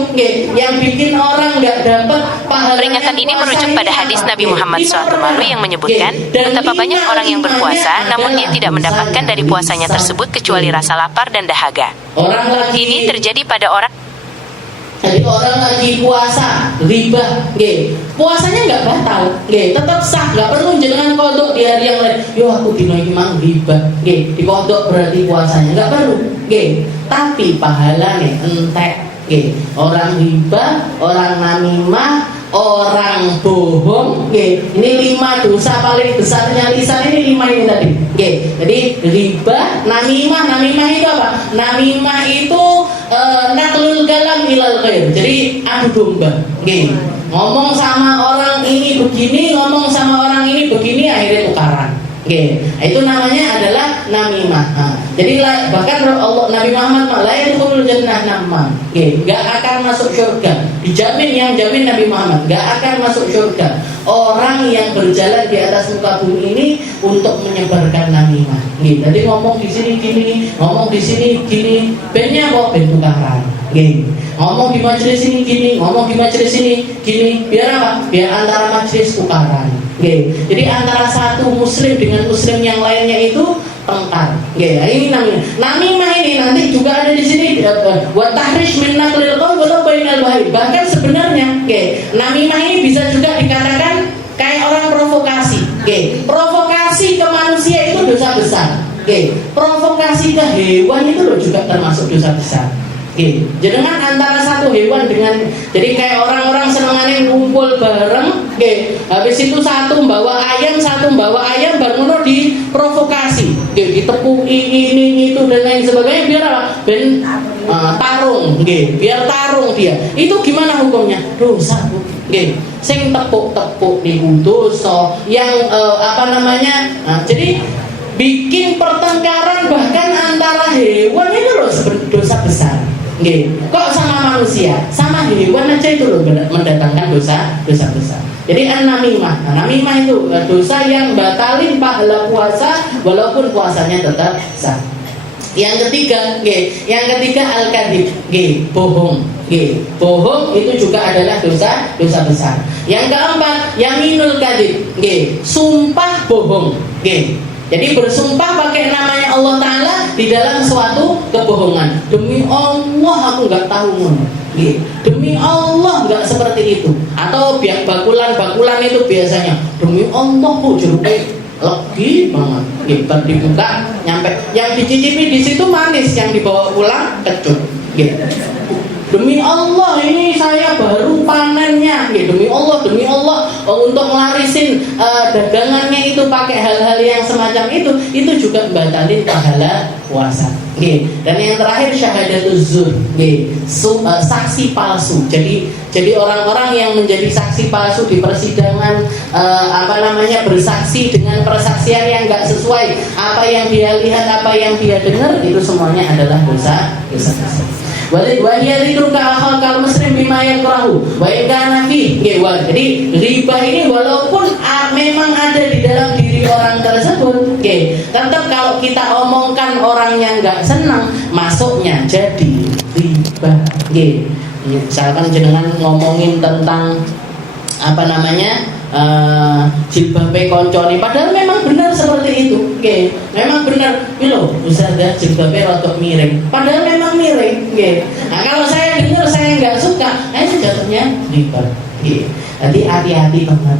Yang bikin orang nggak dapat pahala. Peringatan ini merujuk pada hadis Nabi Muhammad SAW yang menyebutkan betapa banyak orang yang berpuasa namun dia tidak mendapatkan dari puasanya tersebut kecuali rasa lapar dan dahaga. Ini terjadi pada orang. Jadi orang lagi puasa riba, puasanya nggak batal, tetap sah, nggak perlu jenengan kodok di hari yang lain. Yo aku dino iki mang riba, dikodok berarti puasanya nggak perlu, tapi pahalanya entek. Orang riba, orang namimah, orang bohong, ini 5 dosa paling besarnya lisan ini 5 ini tadi. Jadi riba, namimah itu apa? Namimah itu naklul kalam ilal ghair. Jadi adu domba. Ngomong sama orang ini begini, ngomong sama orang ini begini, akhirnya tukaran. Itu namanya adalah namimah. Jadi bahkan Nabi Muhammad la yadkhulul jannah namam. Enggak akan masuk surga. Dijamin, yang jamin Nabi Muhammad, enggak akan masuk surga orang yang berjalan di atas muka bumi ini untuk menyebarkan namimah. Jadi ngomong di sini gini, ngomong di sini gini, bennya kok ben tukaran. Ngomong di majelis ini gini, ngomong di majelis ini gini, biar apa? Biar antara majelis tukaran. Jadi antara satu muslim dengan muslim yang lainnya itu tengkar. Ini namimah ini nanti juga ada di sini. Wa tahrish min naqlil qaul wa bainal bahir. Bahkan sebenarnya namimah ini bisa juga dikatakan kayak orang provokasi. Provokasi ke manusia itu dosa besar. Provokasi ke hewan itu loh juga termasuk dosa besar. Jangan antara satu hewan dengan, jadi kayak orang-orang senengannya ngumpul bareng, habis itu satu bawa ayam baru diprovokasi, ditepuki ini itu dan lain sebagainya biar apa? Tarung, biar tarung dia. Itu gimana hukumnya? Dosa. nggih. Sing tepuk-tepuk niku dosa, yang jadi bikin pertengkaran bahkan antara hewan itu loh dosa besar. Nggih. Kok sama manusia, sama hewan aja itu loh mendatangkan dosa besar. Jadi an-namimah. Namimah itu dosa yang batalin pahala puasa walaupun puasanya tetap sah. Yang ketiga, al-kadzib, bohong. Bohong itu juga adalah dosa besar. Yang keempat, yaminul kadzib, sumpah bohong. Jadi bersumpah pakai namanya Allah Ta'ala di dalam suatu kebohongan. Demi Allah aku nggak tahu. Demi Allah nggak seperti itu. Atau biar bakulan itu biasanya demi Allah bu jeruknya lagi banget. Dibuka nyampe, yang dicicipi di situ manis, yang dibawa pulang kecut. Demi Allah ini saya baru panennya, demi Allah untuk melarisin dagangannya itu pakai hal-hal yang semacam itu juga batalin pahala puasa. Dan yang terakhir syahadatuz zur, saksi palsu. Jadi orang-orang yang menjadi saksi palsu di persidangan, bersaksi dengan persaksian yang enggak sesuai apa yang dia lihat, apa yang dia dengar, itu semuanya adalah dosa besar. Kalau muslim bima yakrahu wa in kana fi. Jadi riba ini walaupun memang ada di dalam diri orang tersebut, tetap kalau kita omongkan orang yang enggak senang, masuknya jadi riba. Misalkan jenengan ngomongin tentang jilbabe koncone, padahal memang benar seperti itu. Memang benar. Loh, Ustazah jilbabe rotok miring, padahal memang miring. Nah, kalau saya dengar saya nggak suka, itu jatuhnya riba. Jadi hati-hati banget.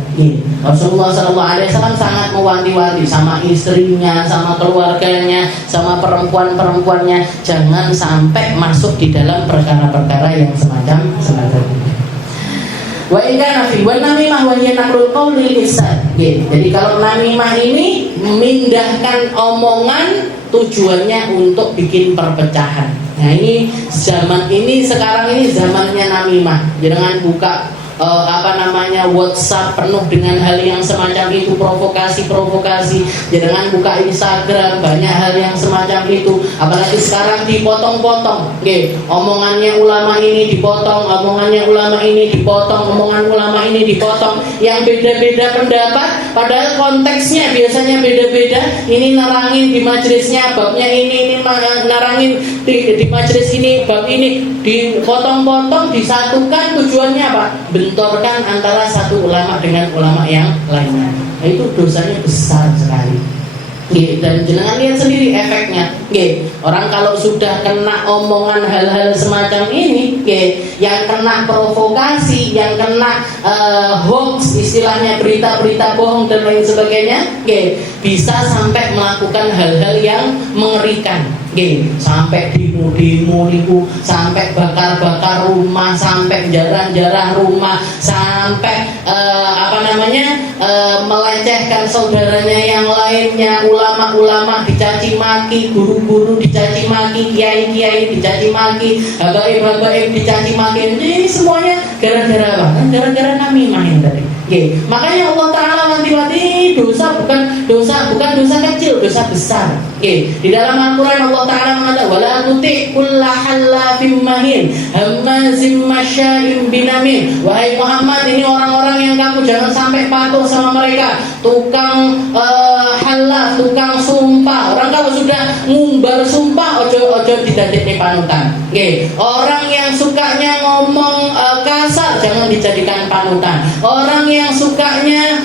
Rasulullah SAW sangat mewanti-wanti sama istrinya, sama keluarganya, sama perempuan-perempuannya, jangan sampai masuk di dalam perkara-perkara yang semacam ini. Wa in kana fi wa namimah wa hiya naqlul qawli lisan. Jadi kalau namimah ini memindahkan omongan tujuannya untuk bikin perpecahan. Nah, ini sekarang ini zamannya namimah. Jangan buka WhatsApp penuh dengan hal yang semacam itu, provokasi. Jangan buka Instagram, banyak hal yang semacam itu. Apalagi sekarang dipotong-potong. Omongannya ulama ini dipotong, omongannya ulama ini dipotong, omongan ulama ini dipotong. Yang beda-beda pendapat, padahal konteksnya biasanya beda-beda. Ini nerangin di majelisnya babnya ini nerangin di majelis ini bab ini, dipotong-potong, disatukan, tujuannya apa? Bentorkan antara satu ulama dengan ulama yang lainnya. Nah, itu dosanya besar sekali. Dan jangan lihat sendiri efeknya. Orang kalau sudah kena omongan hal-hal semacam ini, yang kena provokasi, yang kena hoax, istilahnya berita-berita bohong dan lain sebagainya, bisa sampai melakukan hal-hal yang mengerikan. Sampai demo niku, sampai bakar rumah, sampai jarang rumah, sampai melecehkan saudaranya yang lainnya, ulama-ulama dicaci maki, guru-guru dicaci maki, kiai-kiai dicaci maki, habaib-habaib dicaci maki. Ini semuanya gara-gara apa? Gara-gara namimah yang tadi. Makanya Allah Ta'ala wanti-wanti dosa bukan dosa kecil, dosa besar. Di dalam Al-Quran Allah Ta'ala mengatakan wala tuti' kulla hallafim mahin hammazim masya'im binamin. Wahai Muhammad, ini orang-orang yang kamu jangan sampai patuh sama mereka, tukang halaf, tukang sumpah. Orang kalau sudah ngumbar sumpah ojo didadekne panutan. Orang yang sukanya ngomong kasar jangan dijadikan panutan. Orang yang sukanya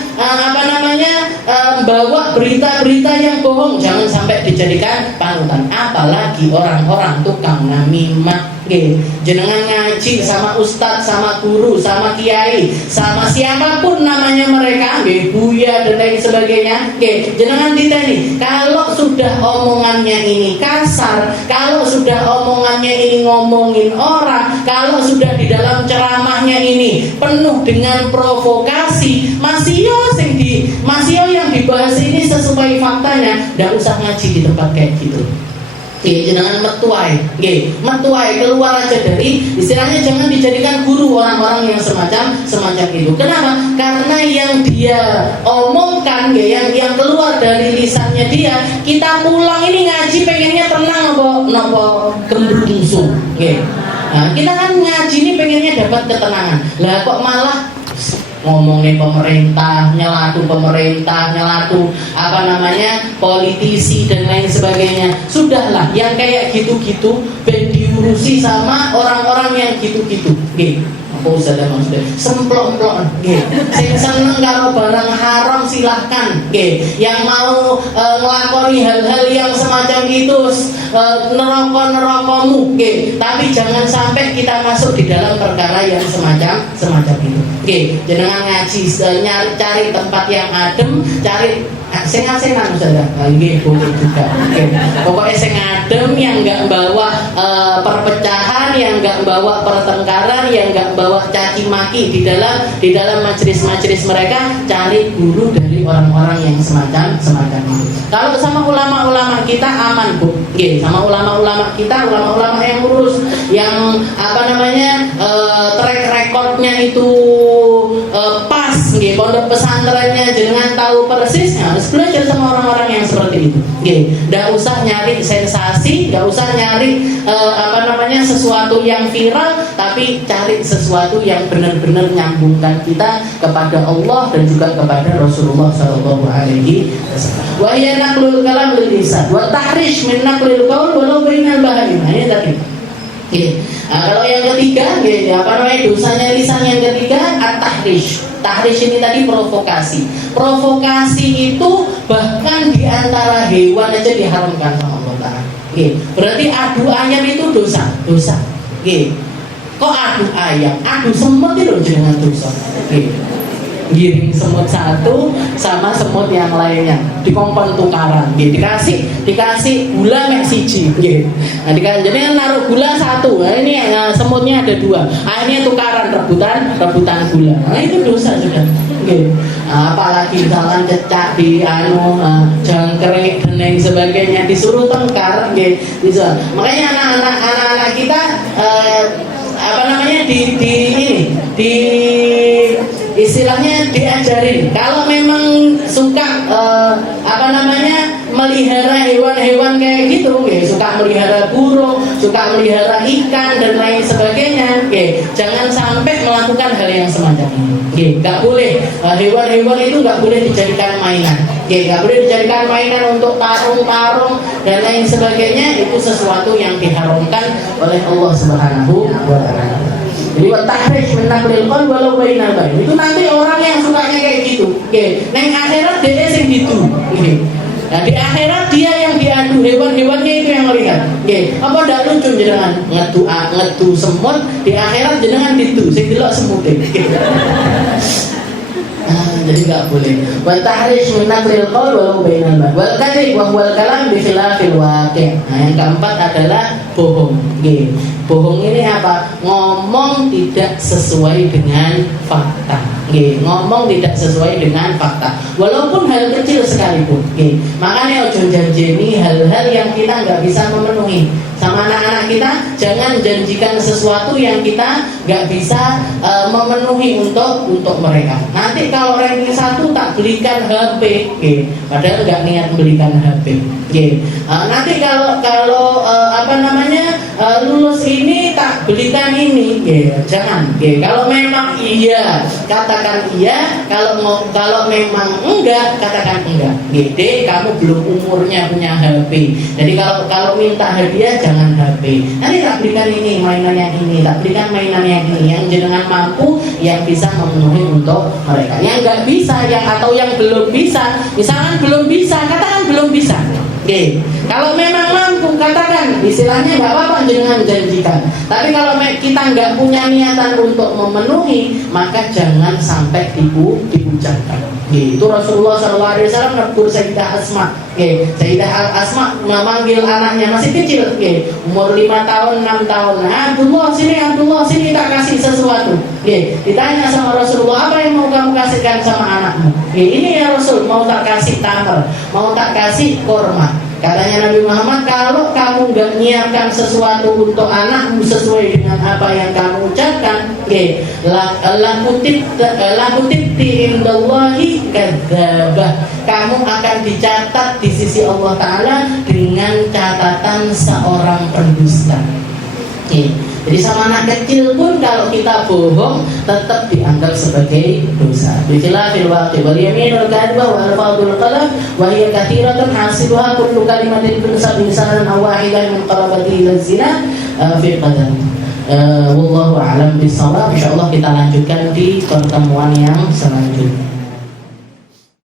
bawa berita-berita yang bohong jangan sampai dijadikan panutan. Apalagi orang-orang tukang namimah. Jenengan ngaji sama ustadz, sama guru, sama kiai, sama siapapun namanya mereka, buya dan lain sebagainya. Jenengan ditanya, kalau sudah omongannya ini kasar, kalau sudah omongannya ini ngomongin orang, kalau sudah di dalam ceramahnya ini penuh dengan provokasi, masih yang dibahas ini sesuai faktanya, tidak usah ngaji di tempat kayak gitu. Jangan metuai, keluar aja dari istilahnya, jangan dijadikan guru orang-orang yang semacam itu. Kenapa? Karena yang dia omongkan, yang keluar dari lisannya dia, kita pulang ini ngaji pengennya tenang nopo gembrungsung. Nah, kita kan ngaji ini pengennya dapat ketenangan. Lah kok malah ngomongin pemerintah, nyelatu politisi dan lain sebagainya. Sudahlah, yang kayak gitu-gitu ben diurusi sama orang-orang yang gitu-gitu. Apa usah ada maksudnya semplok-semplok. Sing seneng karo barang haram silahkan. Yang mau ngelakoni hal-hal yang semacam itu, neraka-nerakamu. Tapi jangan sampai kita masuk di dalam perkara yang semacam itu. Jangan ngaji, cari tempat yang adem, cari senang-senang saja. Boleh juga. Pokoknya sing adem, yang enggak bawa perpecahan, yang enggak bawa pertengkaran, yang enggak bawa caci maki di dalam majelis-majelis mereka. Cari guru dari orang-orang yang semacam itu. Kalau sama ulama-ulama kita aman, Bu. Sama ulama-ulama kita, ulama-ulama yang lurus, yang track recordnya itu pas, pondok pesantrennya jangan tahu persisnya, harus belajar sama orang-orang yang seperti itu. Nggak usah nyari sensasi, nggak usah nyari sesuatu yang viral, tapi cari sesuatu yang benar-benar nyambungkan kita kepada Allah dan juga kepada Rasulullah Sallallahu Alaihi Wasallam. Wa ya naqlul kalam bil lisan wa tahrish min naqlil qaul walau bainal bahaim. Ini tadi. Kalau yang ketiga, dosanya lisan yang ketiga, at-tahrish. Tahrish ini tadi provokasi. Provokasi itu bahkan di antara hewan aja diharamkan sama Allah Ta'ala. Berarti adu ayam itu dosa. Kok adu ayam? Adu semut itu jangan dosa. Giring semut satu sama semut yang lainnya dikompon tukaran, dikasih gula mek siji, nah jadi kan naruh gula satu, nah ini semutnya ada dua, ini tukaran rebutan gula, nah itu dosa sudah. Apalagi misalkan cecak di jangkrik dan lain sebagainya disuruh tengkar, bisa. Makanya anak-anak kita istilahnya diajarin, kalau memang suka melihara hewan-hewan kayak gitu, suka melihara burung, suka melihara ikan dan lain sebagainya, jangan sampai melakukan hal yang semacam ini. Gak boleh, hewan-hewan itu gak boleh dijadikan mainan, gak boleh dijadikan mainan untuk tarung-tarung dan lain sebagainya. Itu sesuatu yang diharamkan oleh Allah Subhanahu wa Ta'ala. Jadi tahrish min naqlil qaul walau bainal bain. Itu nanti orang yang sukanya kayak gitu. Neng akhirat dia sing gitu. Nah di akhirat dia yang diadu, hewan-hewannya itu yang melihat. Apa ndak lucu jenengan ngedu semut, di akhirat jenengan gitu, sing delok semute. Jadi nggak boleh. Wa tahrish min naqlil qaul walau bainal bain. Wal kadhib wa huwal kalam bi khilafil waqi'. Nah, yang keempat adalah bohong. Bohong ini apa? Ngomong tidak sesuai dengan fakta. Ngomong tidak sesuai dengan fakta. Walaupun hal kecil sekalipun. Makanya ojo janjeni hal-hal yang kita nggak bisa memenuhi. Sama anak-anak kita, jangan janjikan sesuatu yang kita nggak bisa memenuhi untuk mereka. Nanti kalau ranking 1 tak belikan HP, padahal nggak niat belikan HP. Nanti kalau lulus ini tak belikan ini, jangan. Kalau memang iya, katakan iya. Kalau memang enggak, katakan enggak. Kamu belum umurnya punya HP. Jadi kalau minta hadiah jangan HP. Nanti tak belikan ini, mainan yang ini, tak belikan mainan yang ini, yang jenengan mampu, yang bisa memenuhi untuk mereka. Yang nggak bisa, atau yang belum bisa, misalkan belum bisa, katakan belum bisa. Kalau memang mampu, katakan, istilahnya nggak apa-apa jenengan janjikan. Tapi kalau kita nggak punya niatan untuk memenuhi, maka jangan sampai diucapkan. Itu Rasulullah SAW menegur Sayyidah Asma. Sayyidah Asma memanggil anaknya masih kecil, umur 5 tahun, 6 tahun. Abdullah sini tak kasih sesuatu. Ditanya sama Rasulullah, apa yang mau kamu kasihkan sama anakmu? Ini ya Rasul, mau tak kasih tamar, mau tak kasih korma. Katanya Nabi Muhammad, kalau kamu nggak nyiapkan sesuatu untuk anakmu sesuai dengan apa yang kamu ucapkan, lakutip di indallahi kadzabah. Kamu akan dicatat di sisi Allah Ta'ala dengan catatan seorang pendusta. Jadi sama anak kecil pun kalau kita bohong tetap dianggap sebagai dosa. Bikhilafil waqi wal yamin wal kadhba wal alfadul qalam wa hiya kathiratun hasibuha kullu kalimatin tunsab insanan aw wahidan min qarabati ila zina fi qadam. Wallahu a'lam bissawab. Insyaallah kita lanjutkan di pertemuan yang selanjutnya.